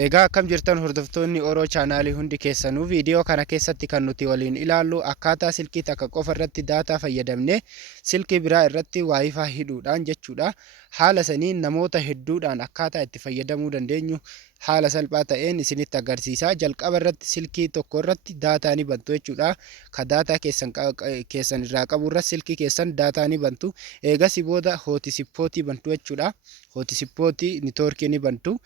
Egaa akkam jirtan hordoftoonni Oroo chaanaalii hundi keessanuu viidiyoo kana keessatti kan nuti waliin ilaallu akkaataa silkii takka qofa irratti daataa fayyadamne silkii biraa irratti waayifaa hidhuudhaan jechuudha. Haala saniin namoota hedduudhaan akkaataa itti fayyadamuu dandeenyu haala salphaa ta'een isinitti agarsiisa. Jalqaba irratti silkii tokko irratti daataa ni bantu jechuudha. Ka daataa keessan irraa qabu irratti silkii keessan daataa ni bantu. Eegasii booda hootisippootii bantu jechuudha. Hootisippootii niitoorkii ni bantu.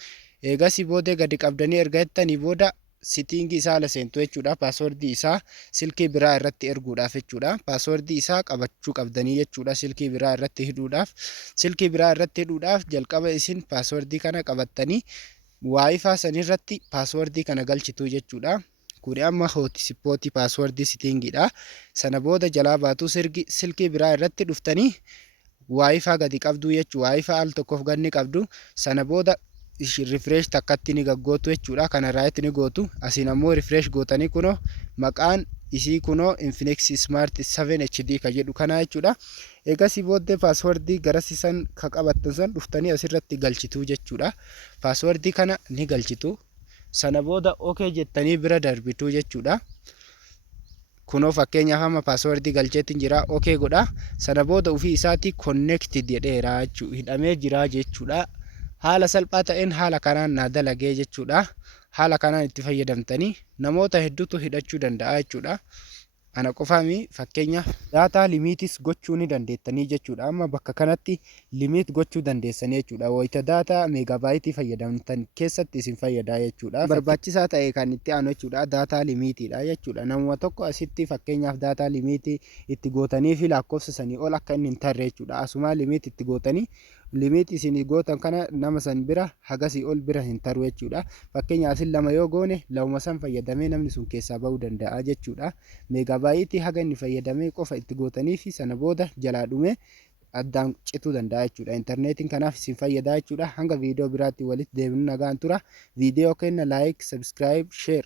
Eegasii booda gadi qabdanii erga jettanii booda sitiingii isaa la seentu jechuudha. Paaswordii isaa silkii biraa irratti erguudhaaf jechuudha. Paaswordii isaa qabachuu qabdanii jechuudha. Silkii biraa irratti hidhuudhaaf. Silkii biraa irratti hidhuudhaaf jalqaba isin paaswordii kana qabattanii waayifaa sanirratti paaswordii kana galchitu jechuudha. Kuni amma hootisippootii paaswordii sitiingiidha. Sana booda jalaa baatu silkii biraa irratti dhuftanii waayifaa gadi qabdu jechuudha. Waayifaa al tokkoof ganni qabdu. Sana booda refresh takkatti ni gaggootu jechuudha. Kana irratti ni gootu. Asiin ammoo refresh gootanii kunoo maqaan isii kunoo Infinix Smart 7 HD ka jedhu kana jechuudha. Eegasii booddee paaswordii garasiisan ka qabattan san dhuftanii asirratti galchitu jechuudha. Paaswordii kana ni galchitu. Sana booda okay jettanii bira darbitu jechuudha. Kunoo fakkeenyaaf amma paaswordii galcheetiin jira. Okay godha. Sana booda ofii isaatii connected jedheera jechuudha. Hidhamee jira jechuudha. Haala salphaa ta'een haala kanaan naa dalagee jechuudha. Haala kanaan itti fayyadamtanii namoota hedduutu hidhachuu danda'a jechuudha. Ana qofaami fakkeenyaaf daataa limiitis gochuu ni dandeettanii jechuudha. Amma bakka kanatti limiit gochuu dandeessanii jechuudha. Wayita daataa meegabaayitii fayyadamtan keessatti isin fayyadaa jechuudha. Barbaachisaa ta'e kan itti aanu jechuudha. Daataa limiitiidha jechuudha. Namuma tokko asitti fakkeenyaaf daataa limiitii itti gootanii fi lakkoofsa sanii ol akka inni hin tarre jechuudha. Asuma limiit itti gootanii limit isin gootan kana nama san bira hagasii ol bira hin taru jechuudha. Fakkeenyaaf asin lama yoo goone lamuma san fayyadamee namni sun keessaa bahuu danda'a jechuudha. Meegabaayitii haga inni fayyadamee qofa itti gootanii fi sana booda jalaa dhume addaan cituu danda'a jechuudha. Intarneetiin kanaaf isin fayyadaa jechuudha. Hanga viidiyoo biraatti walitti deebinu nagaan tura. Viidiyoo kenna laayik, sabskiraayib, sheer.